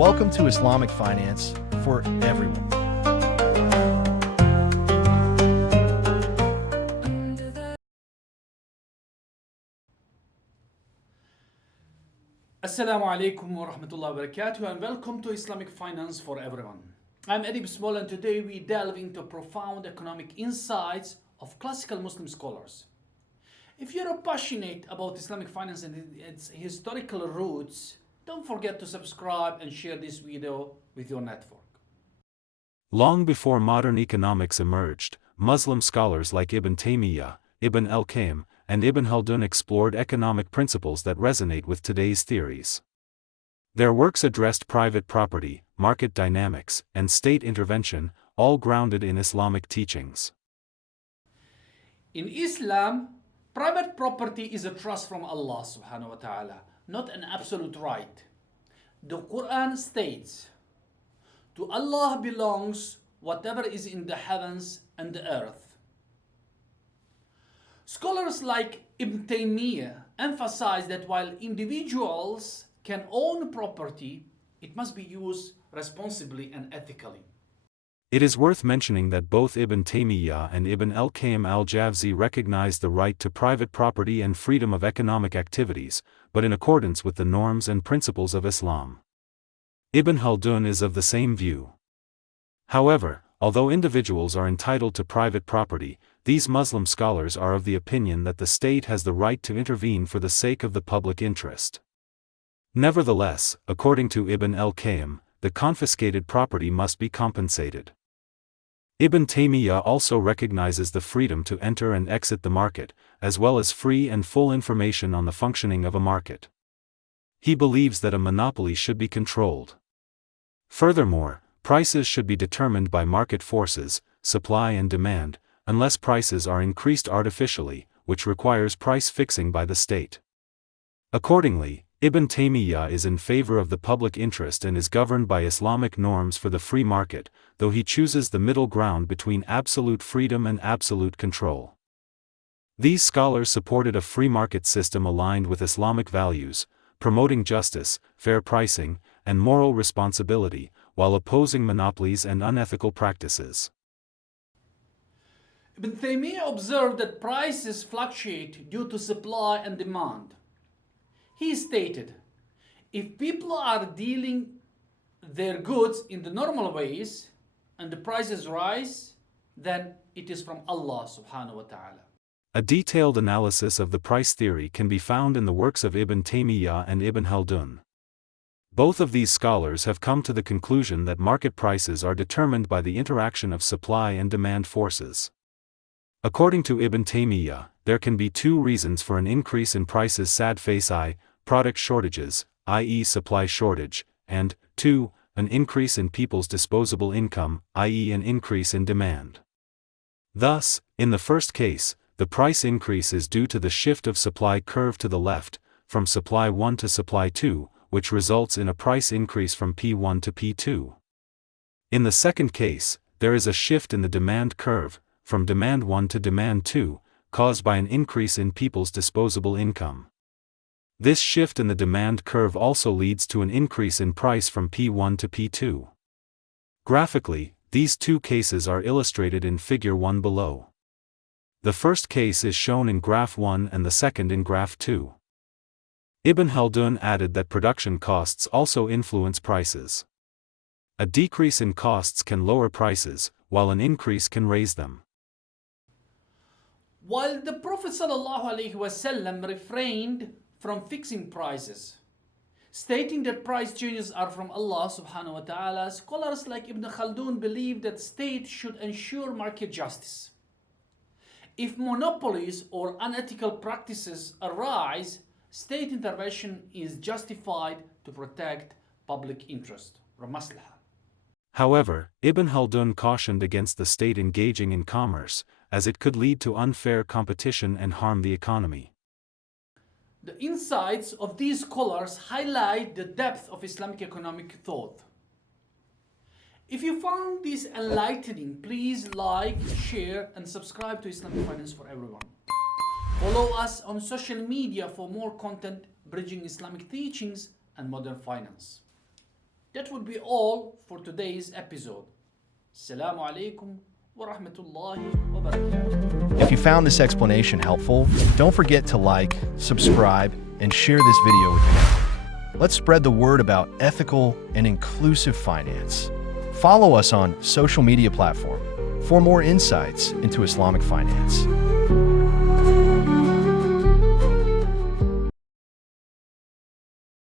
Welcome to Islamic Finance for everyone. Assalamu alaikum wa rahmatullahi wa barakatuh, and welcome to Islamic Finance for everyone. I'm Eddie Bismol, and today we delve into profound economic insights of classical Muslim scholars. If you're passionate about Islamic finance and its historical roots, don't forget to subscribe and share this video with your network. Long before modern economics emerged, Muslim scholars like Ibn Taymiyyah, Ibn al-Qayyim, and Ibn Khaldun explored economic principles that resonate with today's theories. Their works addressed private property, market dynamics, and state intervention, all grounded in Islamic teachings. In Islam, private property is a trust from Allah subhanahu wa ta'ala, not an absolute right. The Quran states, "To Allah belongs whatever is in the heavens and the earth." Scholars like Ibn Taymiyyah emphasize that while individuals can own property, it must be used responsibly and ethically. It is worth mentioning that both Ibn Taymiyyah and Ibn al-Qayyim recognized the right to private property and freedom of economic activities, but in accordance with the norms and principles of Islam. Ibn Khaldun is of the same view. However, although individuals are entitled to private property, these Muslim scholars are of the opinion that the state has the right to intervene for the sake of the public interest. Nevertheless, according to Ibn al-Qayyim, the confiscated property must be compensated. Ibn Taymiyyah also recognizes the freedom to enter and exit the market, as well as free and full information on the functioning of a market. He believes that a monopoly should be controlled. Furthermore, prices should be determined by market forces, supply and demand, unless prices are increased artificially, which requires price fixing by the state. Accordingly, Ibn Taymiyyah is in favor of the public interest and is governed by Islamic norms for the free market, though he chooses the middle ground between absolute freedom and absolute control. These scholars supported a free market system aligned with Islamic values, promoting justice, fair pricing, and moral responsibility, while opposing monopolies and unethical practices. Ibn Taymiyyah observed that prices fluctuate due to supply and demand. He stated, if people are dealing their goods in the normal ways and the prices rise, then it is from Allah subhanahu wa ta'ala. A detailed analysis of the price theory can be found in the works of Ibn Taymiyyah and Ibn Khaldun. Both of these scholars have come to the conclusion that market prices are determined by the interaction of supply and demand forces. According to Ibn Taymiyyah, there can be two reasons for an increase in prices: sad face I, product shortages, i.e. supply shortage, and 2, an increase in people's disposable income, i.e. an increase in demand. Thus, in the first case, the price increase is due to the shift of supply curve to the left, from supply 1 to supply 2, which results in a price increase from P1 to P2. In the second case, there is a shift in the demand curve, from demand 1 to demand 2, caused by an increase in people's disposable income. This shift in the demand curve also leads to an increase in price from P1 to P2. Graphically, these two cases are illustrated in Figure 1 below. The first case is shown in Graph 1 and the second in Graph 2. Ibn Khaldun added that production costs also influence prices. A decrease in costs can lower prices, while an increase can raise them. While the Prophet ﷺ refrained from fixing prices, stating that price changes are from Allah subhanahu wa ta'ala, scholars like Ibn Khaldun believe that state should ensure market justice. If monopolies or unethical practices arise, state intervention is justified to protect public interest, or maslahah. However, Ibn Khaldun cautioned against the state engaging in commerce, as it could lead to unfair competition and harm the economy. The insights of these scholars highlight the depth of Islamic economic thought. If you found this enlightening, please like, share, and subscribe to Islamic Finance for everyone. Follow us on social media for more content bridging Islamic teachings and modern finance. That would be all for today's episode. Assalamu alaikum wa rahmatullahi wa barakatuh. If you found this explanation helpful, don't forget to like, subscribe, and share this video with your network. Let's spread the word about ethical and inclusive finance. Follow us on social media platform for more insights into Islamic finance.